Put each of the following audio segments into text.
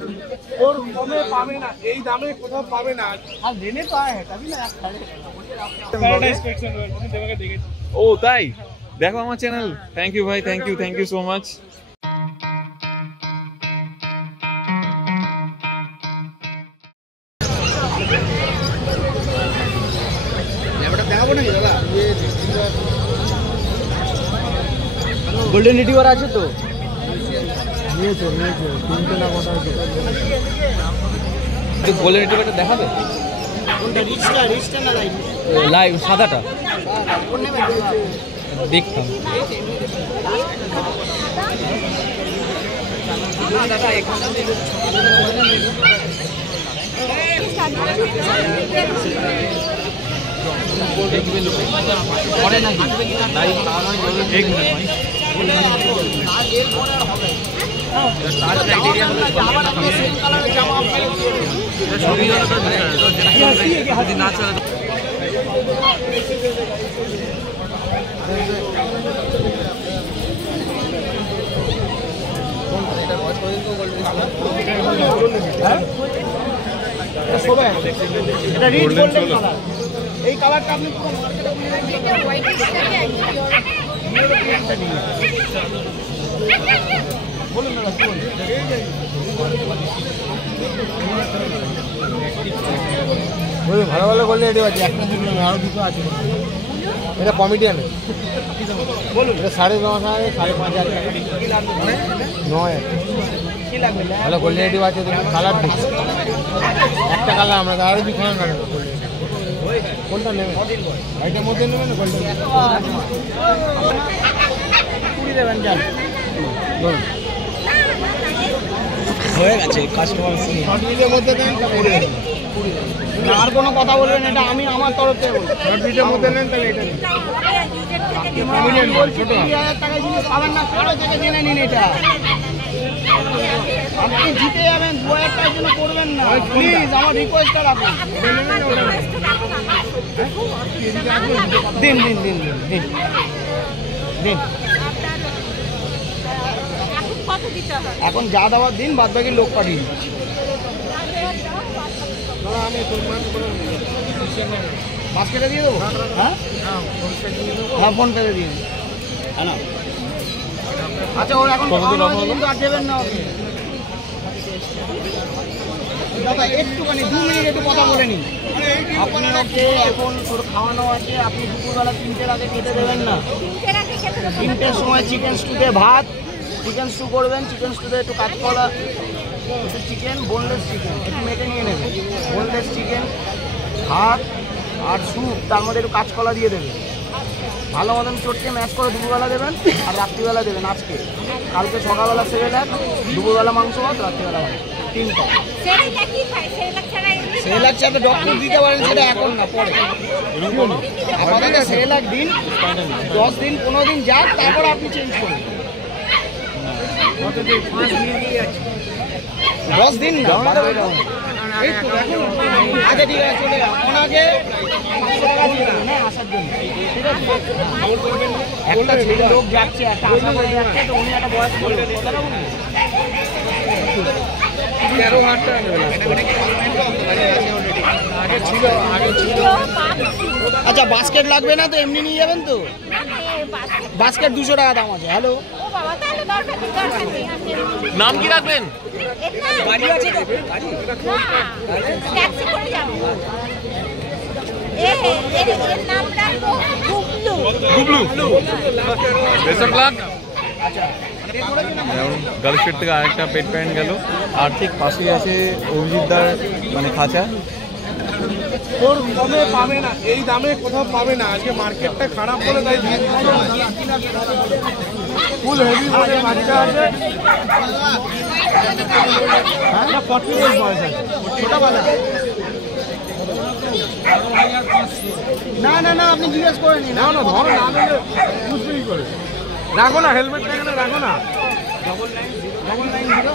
और कमे पावे ना এই দামে কোথাও পাবে না আর लेने तो आए हैं तभी ना यार पैराडाइज कलेक्शन তুমি দেবাকে দেখেছি ও তাই দেখো আমার চ্যানেল থ্যাংক ইউ ভাই থ্যাংক ইউ সো মাচ এটা দেখাবো নাকি দাদা গোল্ডেন রিট্রিভার আছে তো নিয়েছে তিনটে না কটা তো গোল্ডেন রিট্রিভারটা দেখাবে কোনটা রিচটা না লাইভ সাদাটা কোন নেবে দেখতাম দাদা এখানে পরে নাকি লাইভ এক মিনিট এই কালারটা আপনি বলুন না ভালো ভালো করলে এটি আছে একটা দুটো আরো দুটো আছে এটা কমিডিয়ান বলুন এটা 9.5 5.5 নয় ভালো করলে এটি আছে কালার দেখি একটা কালার আমরা আরো দুটো কালার কোনটা নেবেন এটার মধ্যে নেবেন না কোনটা কুড়ি দেবেন যান বলুন হয়ে গেছে কাস্টমার সঠিকের মধ্যে দেন আর কোনো কথা বলবেন এটা আমি আমার তরফ থেকে বলছি সঠিকের মধ্যে নেন তাহলে এটা ছোট 2,000 টাকা জিনিস পাবেন না কারো থেকে জেনে নিন এটা আপনি জিতে যাবেন 2,000 টাকার জন্য করবেন না প্লিজ আমার রিকোয়েস্টটা রাখুন দিন দিন দিন দিন দিন এখন যা দেওয়ার দিন বাদ বাকি লোক পাঠিয়ে দিচ্ছি বাস্কেটে দিয়ে দেবো হ্যাঁ হ্যাঁ ফোন পেতে দিয়ে দেবো হ্যাঁ না আচ্ছা ওর এখন কিন্তু আর দেবেন না ওকে দাদা একটুখানি 2 মিনিট একটু কথা বলে নিন আপনি ওকে এখন তোর খাওয়ানো আছে আপনি দুপুরবেলা 3টের আগে খেতে দেবেন না 3টের সময় চিকেন স্টুতে ভাত চিকেন স্টু করবেন চিকেন স্টুতে একটু কাঁচকলা একটু চিকেন বোনলেস চিকেন একটু মেটে নিয়ে নেবেন বোনলেস চিকেন ভাত আর স্যুপ তার মধ্যে একটু কাঁচকলা দিয়ে দেবেন ভালো মতন চটকে ম্যাশ করে দুপুরবেলা দেবেন আর রাত্রিবেলা দেবেন আজকে কালকে সকালবেলা সেরেলাক দুপুরবেলা মাংস ভাত রাত্রিবেলা মাংস 3টা সেরেলাক সাথে ডক্টর দিতে পারেন সেটা এখন না পরে আপাতত সেরেলাক দিন 10 দিন 15 দিন যাক তারপর আপনি চেঞ্জ করুন 10 দিন না আচ্ছা ঠিক আছে চলে যাও ওনাকে 500 টাকা দিয়ে দেবেন হ্যাঁ আসার জন্য ঠিক আছে একটা ছেলে লোক যাচ্ছে একটা আশা করে যাচ্ছে তো উনি একটা বয়স করবেন কথাটা বলুন 13,000 টাকা নেবেন আগে ছিল আচ্ছা বাস্কেট লাগবে না তো এমনি নিয়ে যাবেন তো বাস্কেট 200 টাকা দাম আছে হ্যালো নাম কি রাখবেন বাড়ি আছে তো ট্যাক্সি করে যাব এর নাম রাখবো Gublu best of luck girlfriend থেকে আরেকটা পেট প্যান্ট গেল আর ঠিক পাশেই আছে অভিজিৎদার মানে খাঁচা ওর কমে পাবে না এই দামে কোথাও পাবে না আজকে মার্কেটটা খারাপ বলে তাই ফুল হেভি বলে বাচ্চা আছে হ্যাঁ 40 বয়স আছে ছোটবেলা না না না আপনি জিজ্ঞেস করে নিন না না ধরো না বুঝবেই করে রাখো না হেলমেটটা এখানে রাখো না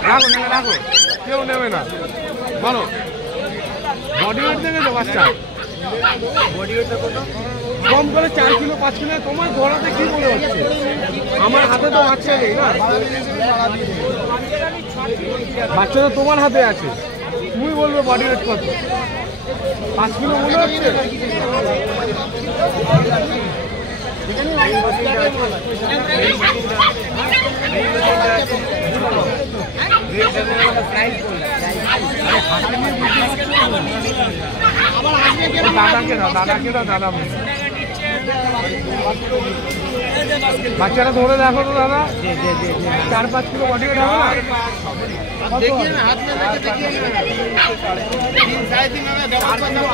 রাখো না রাখো কেউ নেবে না বলো বডি ওয়েট দেখেছো বাচ্চা বডি ওয়েটটা কত কম করে 4 কিলো 5 কিলো তোমার ধরাতে কি মনে হচ্ছে আমার হাতে তো বাচ্চা নেই না বাচ্চাটা তোমার হাতে আছে, তুমি বলবে বডি ওয়েট কত। 5 কিলো মনে হচ্ছে। দাদাকে দাদা বাচ্চাটা ধরে দেখো তো দাদা, 4-5 কিলো বডি ওয়েট হবে না?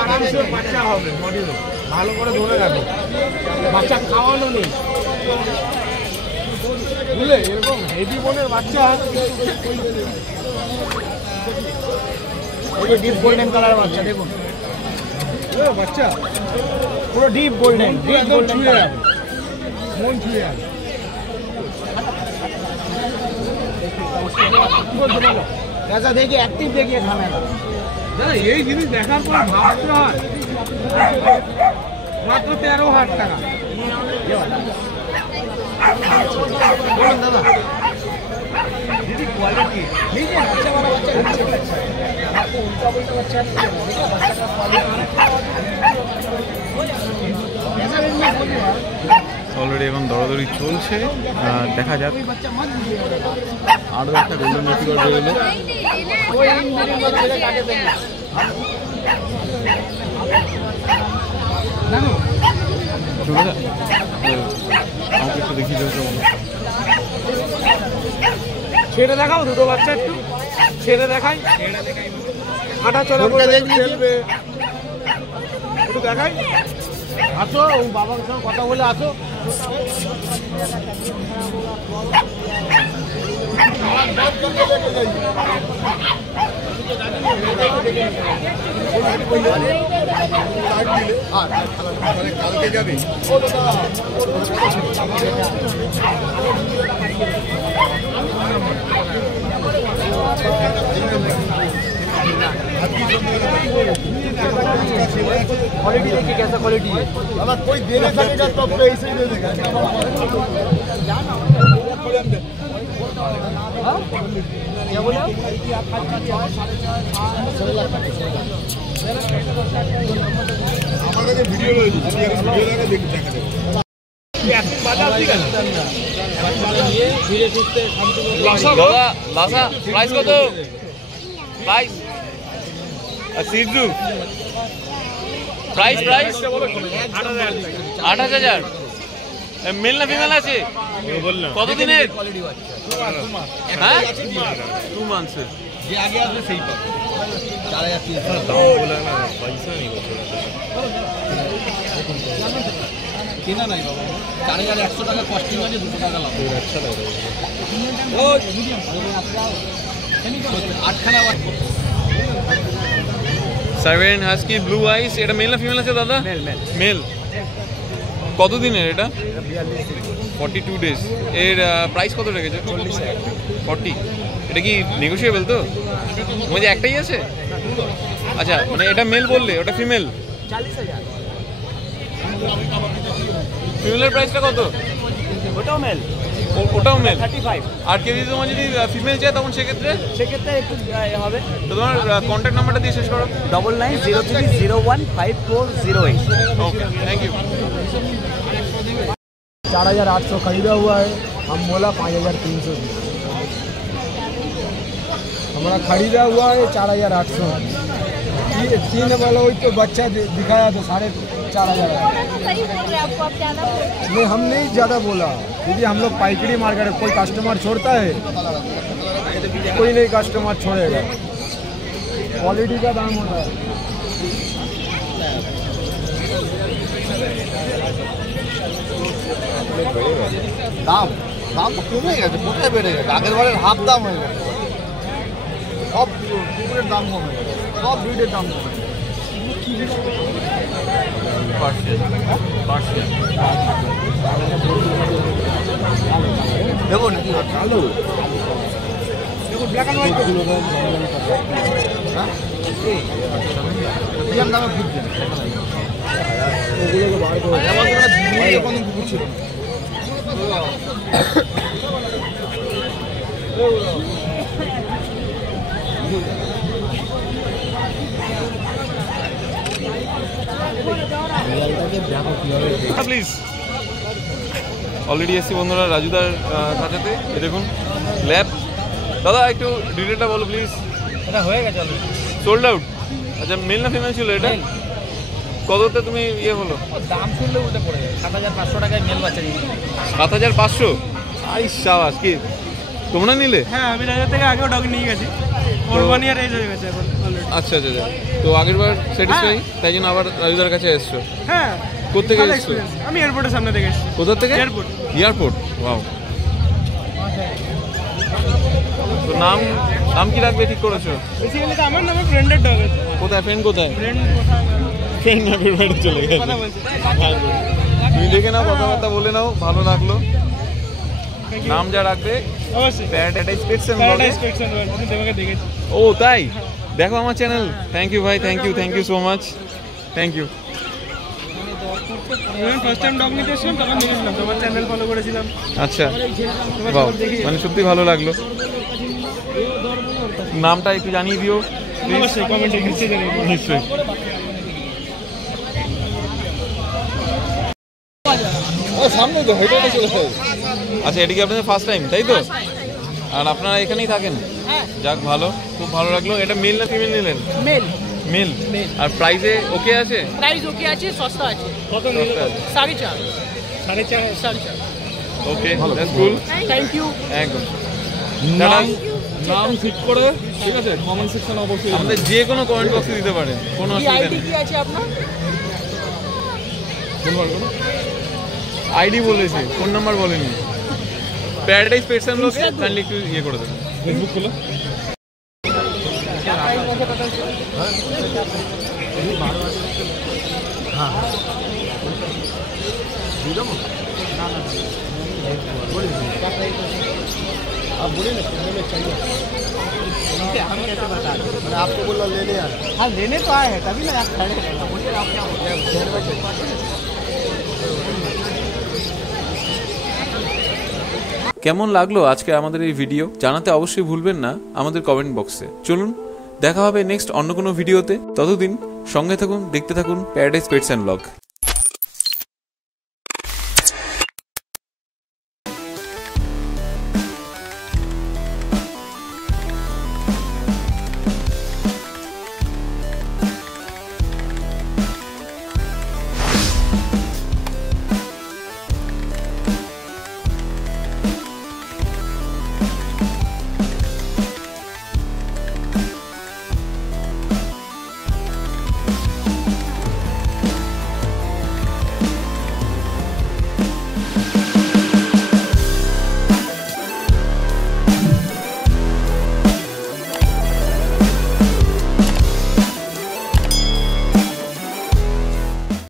আরামসে বাচ্চা হবে বডি ওয়েট, ভালো করে ধরে রাখো। বাচ্চা খাওয়ানো নেই বুঝলে, এরকম হেভি বোনের বাচ্চা। ওই যে ডিপ গোল্ডেন কালার বাচ্চা দেখুন, বাচ্চা পুরো deep golden, deep golden colour. মন ছুঁয়ে যাবে। कैसा देखिए एक्टिव देखिए खाने का। দাদা এই জিনিস দেখার পর ভাবতে হয়, মাত্র 13,000 টাকা। बोलो दादा दीदी क्वालिटी लीजिए, अच्छा वाला बच्चा आपको उल्टा बोलते बच्चा नहीं देखा बच्चा का क्वालिटी ऐसा रेंज में बोलिए यार। অলরেডি এখন দৌড়াদৌড়ি চলছে, দেখা যাক। बच्चा मत दीजिए আরও একটা গোল্ডেন রিট্রিভার বেরোলো। कोई इन मीटिंग में मेरे काटे देंगे ना চলে যা, আমাকে একটু দেখিয়ে দেবো। ছেড়ে দেখাও দুটো বাচ্চা, একটু ছেড়ে দেখাই, হাঁটা চলা করে খেলবে, একটু দেখাই। আসো বাবার সঙ্গে কথা বলে আসো। কালকে যাবে क्वालिटी देखिए कैसा क्वालिटी है दादा, कोई देने लगेगा तो आपको ऐसे ही दे देगा। क्या बोले আমার কাছে ভিডিও রয়েছে, ভিডিও দেখা দেখি দেখা যাবে। দাদা লাসা প্রাইস কত? প্রাইস সিজু প্রাইস 8,000। মেল না ফিমেল আছে? কত দিনের? হ্যাঁ 2 মান্থসের। যে আগে আসবে সেই পাবে 4,300 কেনা নাই বাবা, 4,100 টাকা কস্টিং আছে, 200 টাকা লাভ। ও মিডিয়াম 8খানা 7 হাস্কি ব্লু আইস। এটা মেল না ফিমেল আছে দাদা? মেল। কত দিনের এটা? 42 ডেজ। এর প্রাইস কত রেখেছে? 40। এটা কি নেগোশিয়েবল তো? মধ্যে একটাই আছে? আচ্ছা, মানে এটা মেল বললে, ওটা ফিমেল? 40,000। ফিমেলের প্রাইসটা কত? ওটাও মেল, ওটাও মেল। 35। আর কেউ যদি তোমার যদি ফিমেল চায় তখন সেক্ষেত্রে একটু হবে। তো তোমার কন্ট্যাক্ট নাম্বারটা দিয়ে শেষ করো। 9903015408। Okay, thank you. 4,800 खरीदा हुआ है, हम बोला 5,300 हमारा खरीदा हुआ है 4,800। 3 वाला वही तो बच्चा दिखाया तो 4,500। सही बोल रहे हैं, आपको आप ज्यादा बोल रहे हैं। नहीं, हम नहीं ज़्यादा बोला क्योंकि हम लोग पाइकड़ी मार्केट, कोई कस्टमर छोड़ता है, कोई नहीं कस्टमर छोड़ेगा। क्वालिटी का दाम होता है। দাম দাম তো কমে গেছে, কোথায় বেড়ে গেছে? আগের বারের হাফ দাম হয়ে গেছে। সব কুকুরের দাম কমে গেছে, সব ব্রিডের দাম কমে গেছে। দেখুন কি কালো, দেখুন ব্ল্যাক অ্যান্ড হোয়াইট মিডিয়াম দামে ঘুরছে। ওগুলোকে বার করে এমন কোনো ঝিমিয়ে কোনো কুকুর ছিল না। প্লিজ অলরেডি এসছি বন্ধুরা রাজুদার কাছাতে। এই দেখুন ল্যাব। দাদা একটু ডিটেলটা বলো প্লিজ। এটা হয়ে গেছে অলরেডি, সোল্ড আউট। আচ্ছা মেল না ফিমেল ছিল এটা? কততে তুমি ইয়ে হলো? দাম শুনলে উল্টে পড়ে যাবে। 7,500 টাকায় মেল বাচ্চা নিয়ে 7,500? আই সাবাস, কি তোমরা নিলে? হ্যাঁ, আমি রাজা থেকে আগেও ডগ নিয়ে গেছি, ওর 1 ইয়ার এজ হয়ে গেছে এখন অলরেডি। আচ্ছা আচ্ছা আচ্ছা। তো আগের বার স্যাটিসফাই, তাই জন্য আবার রাজুদার কাছে এসছো? হ্যাঁ। কোথেকে এসছো? আমি এয়ারপোর্টের সামনে থেকে এসেছি। কোথা থেকে? এয়ারপোর্ট। Airport, wow. তো নাম নাম কি রাখবে ঠিক করেছো? বেসিক্যালি আমার নামে ফ্রেন্ডের ডগ আছে। কোথায় ফ্রেন্ড? কোথায় ফ্রেন্ড কোথায়? ফ্রেন্ড না, বাড়ি চলে গেছে। কথা বলছে। তুমি দেখে নাও, কথাবার্তা বলে নাও, ভালো লাগলো। নাম যা রাখবে অবশ্যই Paradise Pets and Paradise Pets and World, আমি তোমাকে দেখেছি। ও তাই? দেখো আমার চ্যানেল। থ্যাংক ইউ ভাই, thank you so much, thank you. আমি ফার্স্ট টাইম ডগ নিতে এসেছিলাম, তখন দেখেছিলাম তোমার চ্যানেল ফলো করেছিলাম। আচ্ছা, বাহ, মানে সত্যি ভালো লাগলো। নামটা একটু জানিয়ে দিও প্লিজ। অবশ্যই কমেন্টে নিশ্চয়ই জানাবো। নিশ্চয়ই। সামনে তো হেঁটে হেঁটে চলে যায়। আচ্ছা, এটা কি আপনাদের ফার্স্ট টাইম, তাই তো? আর আপনারা এখানেই থাকেন? যাক, ভালো, খুব ভালো লাগলো। এটা মেল না ফিমেল নিলেন? Male male. আর প্রাইসে ওকে আছে? প্রাইস ওকে আছে, সস্তা আছে। কত নিল? 4.5 4.5। Okay, that's cool. Thank you. একদম। নাম ঠিক করে, ঠিক আছে, কমেন্ট সেকশন অবশ্যই আমাদের যে কোনো কমেন্ট বক্সে দিতে পারেন, কোনো কি অসুবিধা আইডি নেই। কি আছে আপনার? আইডি বলেছে, ফোন নাম্বার বলেনি। প্যারাডাইস পেটস এন্ড ব্লগে কাইন্ডলি একটু ইয়ে করে দেবেন। ফেসবুক খোলো। आपको बोला लेने आए। हाँ, लेने तो आए हैं, तभी ना आप खड़े हैं। बोलिए आप क्या बोल रहे हैं? কেমন লাগলো আজকে আমাদের এই ভিডিও জানাতে অবশ্যই ভুলবেন না আমাদের কমেন্ট বক্সে। চলুন দেখা হবে নেক্সট অন্য কোনো ভিডিওতে। ততদিন সঙ্গে থাকুন, দেখতে থাকুন প্যারাডাইস পেটস এন্ড ব্লগ।